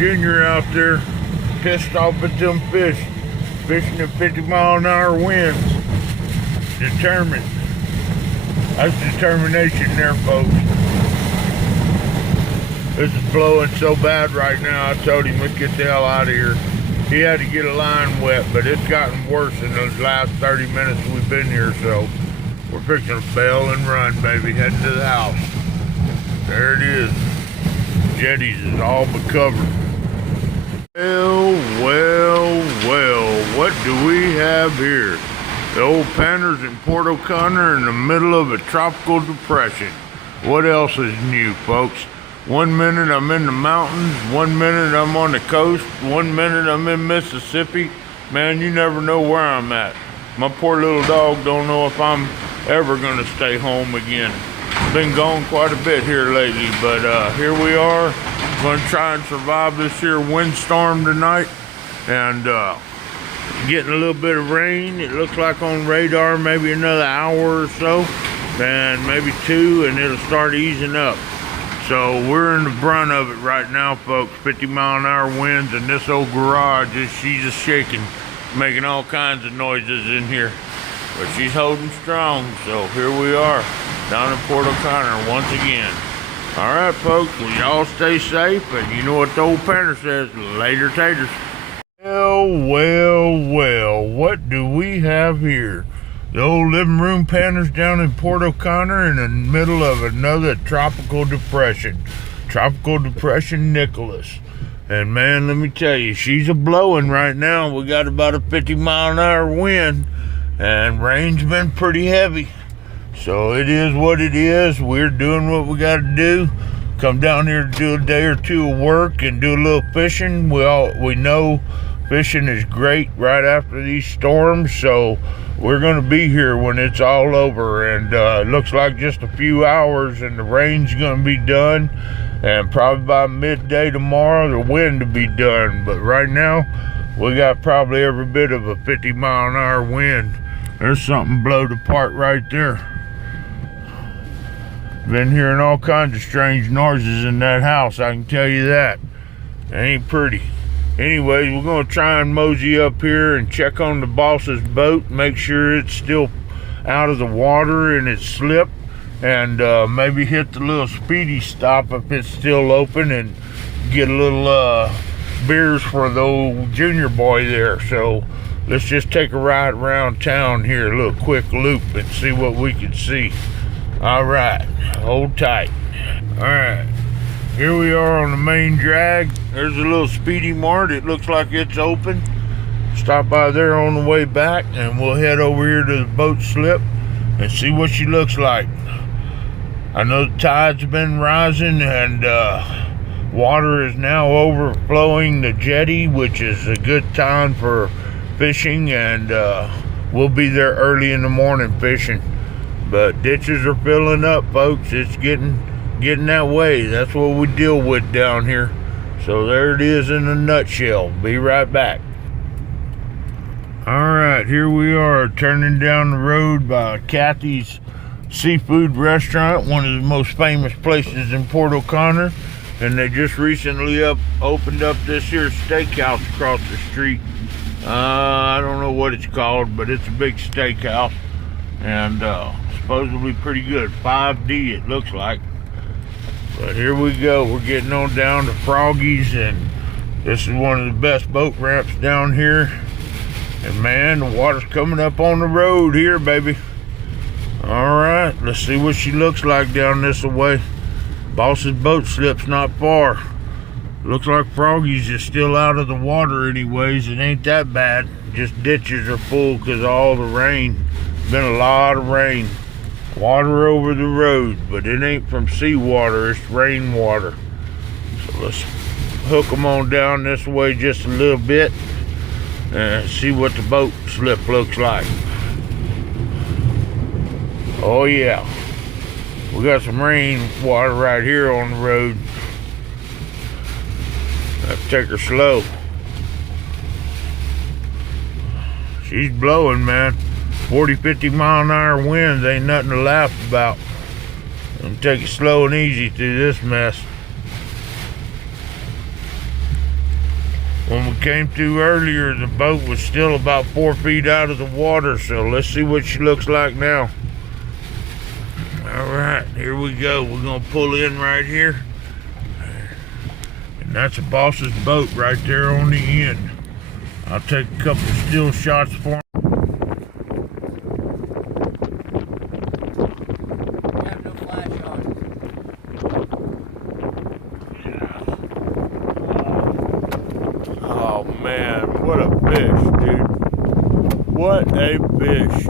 Junior out there pissed off at them fish, fishing at 50-mile-an-hour winds. Determined. That's determination there, folks. This is blowing so bad right now, I told him, let's get the hell out of here. He had to get a line wet, but it's gotten worse in those last 30 minutes we've been here, so we're fixing to bail and run, baby, heading to the house. There it is. Jetties is all but covered. Well, what do we have here? The old Panthers in Port O'Connor in the middle of a tropical depression. What else is new, folks? 1 minute I'm in the mountains, 1 minute I'm on the coast, 1 minute I'm in Mississippi. Man, you never know where I'm at. My poor little dog don't know if I'm ever gonna stay home again. Been gone quite a bit here lately, but here we are. Gonna try and survive this here windstorm tonight, and getting a little bit of rain. It looks like on radar maybe another hour or so, and maybe 2, and it'll start easing up. So we're in the brunt of it right now, folks. 50-mile-an-hour winds, and this old garage, she's just shaking, making all kinds of noises in here. But she's holding strong, so here we are, down in Port O'Connor once again. All right, folks, well, y'all stay safe, and you know what the old Panther says, later taters. Well, what do we have here? The old living room Panthers down in Port O'Connor in the middle of another tropical depression. Tropical Depression Nicolas. And man, let me tell you, she's a-blowing right now. We got about a 50-mile-an-hour wind, and rain's been pretty heavy. So it is what it is. We're doing what we got to do. Come down here to do a day or two of work and do a little fishing. We know fishing is great right after these storms, so we're going to be here when it's all over, and it looks like just a few hours and the rain's going to be done, and probably by midday tomorrow the wind to be done. But right now we got probably every bit of a 50-mile-an-hour wind. There's something blowed apart right there. Been hearing all kinds of strange noises in that house, I can tell you that. It ain't pretty. Anyways, we're going to try and mosey up here and check on the boss's boat, make sure it's still out of the water and it's slipped, and maybe hit the little speedy stop if it's still open, and get a little beers for the old Junior boy there. So let's just take a ride around town here, a little quick loop, and see what we can see. All right, hold tight. All right. Here we are on the main drag. There's a little Speedy Mart. It looks like it's open. Stop by there on the way back, and we'll head over here to the boat slip and see what she looks like. I know the tide's been rising, and water is now overflowing the jetty, which is a good time for fishing, and we'll be there early in the morning fishing. But ditches are filling up, folks. It's getting that way. That's what we deal with down here. So there it is in a nutshell. Be right back. All right, here we are turning down the road by Kathy's Seafood Restaurant, one of the most famous places in Port O'Connor, and they just recently opened up this here steakhouse across the street. I don't know what it's called, but it's a big steakhouse, and supposedly pretty good. 5D it looks like. But here we go. We're getting on down to Froggy's, and this is one of the best boat ramps down here. And man, the water's coming up on the road here, baby. All right, let's see what she looks like down this way. Boss's boat slip's not far. Looks like Froggy's is still out of the water anyways. It ain't that bad. Just ditches are full because of all the rain. Been a lot of rain. Water over the road, but it ain't from seawater, it's rainwater. So let's hook them on down this way just a little bit and see what the boat slip looks like. Oh yeah, we got some rainwater right here on the road. Let's take her slow. She's blowing, man. 40, 50 mile an hour winds ain't nothing to laugh about. I'm take it slow and easy through this mess. When we came through earlier, the boat was still about 4 feet out of the water, so let's see what she looks like now. All right, here we go. We're gonna pull in right here. And that's the boss's boat right there on the end. I'll take a couple still shots for him. You have no flash on. Oh man, what a fish, dude. What a fish.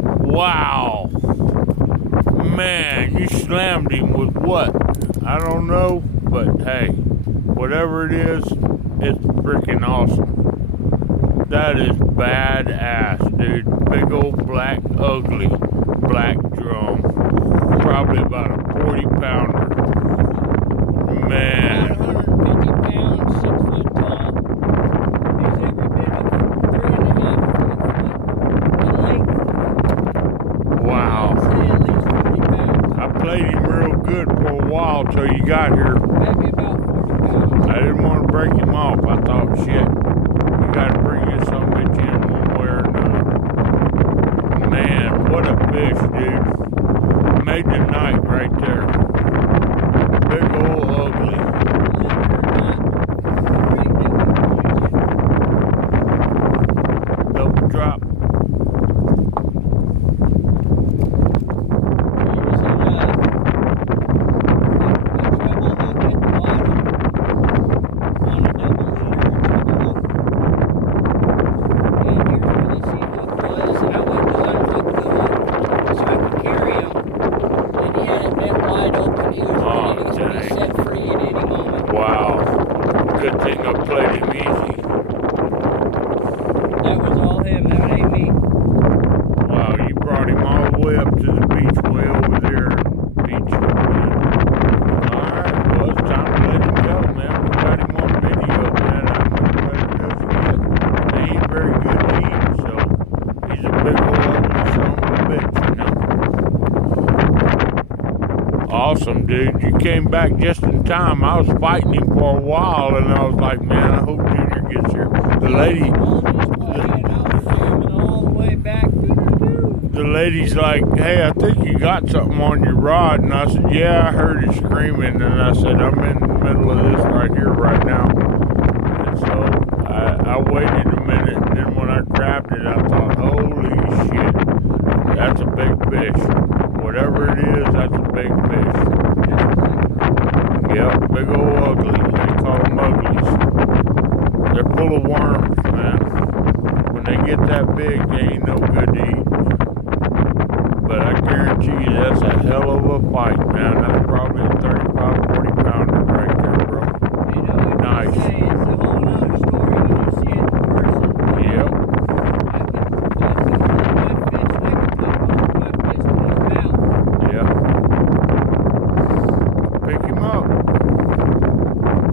Wow. Man, you slammed him with what? I don't know, but hey, whatever it is, it's freaking awesome. That is badass, dude. Big old black, ugly, black drum. Probably about a 40 pounder. Man. 150 pounds, 6 foot tall. He's every bit of 3.5, 4 foot in length. Wow. I'd say at least 40 pounds. I played him real good for a while till you got here. Maybe about 40 pounds. I didn't want to break him off. I thought, shit, you got to bring this some bitch in one way or another. Man, what a fish, dude. Made the night right there. Big old ugly. Double drop. Wow. Good thing I played him easy. That was all him. That ain't me. Wow, you brought him all the way up to the beach way over there. Beach. Alright, well, it's time to let him go, man. We got him on video, man. I'm much better does he get. He ain't very good to eat, so he's a big old ugly son of a bitch, you know. Awesome, dude. You came back just in time. I was fighting him for a while, and I was like, man, I hope Junior gets here. The lady... The lady's like, hey, I think you got something on your rod. And I said, yeah, I heard it screaming. And I said, I'm in the middle of this right here, right now. And so I waited a minute. And then when I grabbed it, I thought, holy shit, that's a big fish. Whatever it is, that's a big fish. Yep, big old ugly. They call them uglies. They're full of worms, man. When they get that big, they ain't no good to eat. But I guarantee you that's a hell of a fight, man. That's probably a 35, 40 pounder right there, bro. You know, nice. Say, it's a whole nother story when you see it in person. Yep. I could put my fist in his mouth. Yep. Pick him up.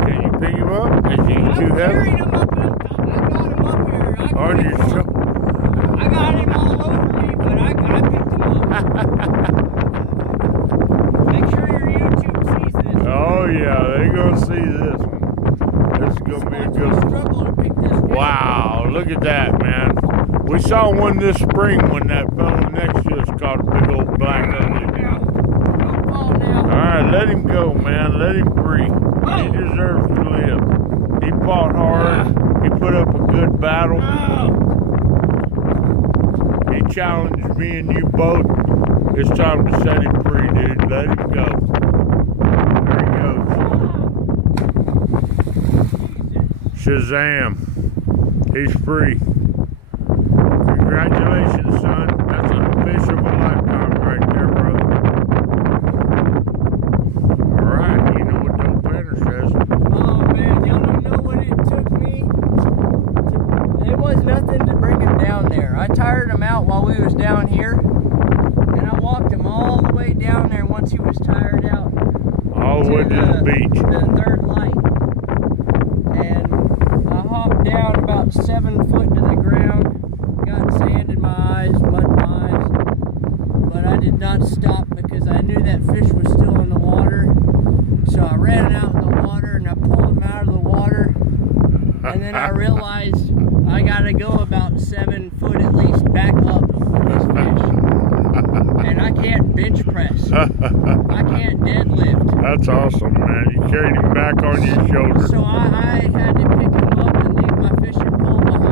Can you pick him up? Is he too heavy? Carried him up. I got him up here. On your shoulder. I got him all over me, but I picked him up. Make sure your YouTube sees this. Oh yeah, they gonna see this one. This is gonna be a good one. Struggle to pick this fish. Wow, look at that, man. We saw one this spring when that fella next to us caught a big old black ugly. Don't fall now. Alright, let him go, man. Let him free. He deserves to live. He fought hard. He put up a good battle. He challenged me and you both. It's time to set him free, dude. Let him go. There he goes. Shazam. He's free. Congratulations, son. That's a fish of a lifetime right there, brother. Alright, you know what Joe Banner says. Oh man, y'all don't know what it took me. It was nothing to bring him down there. I tired him out while we was down here. And I walked him all the way down there once he was tired out. All the way to the beach. The third light. And I hopped down about 7 foot to the ground. Got sand in my eyes, mud in my eyes. But I did not stop because I knew that fish was still in the water. So I ran out in the water and I pulled him out of the water. then I realized I gotta go about 7 foot at least back up with this fish. And I can't bench press. I can't deadlift. That's awesome, man. You carried him back on your shoulder. So I had to pick him up and leave my fishing pole behind.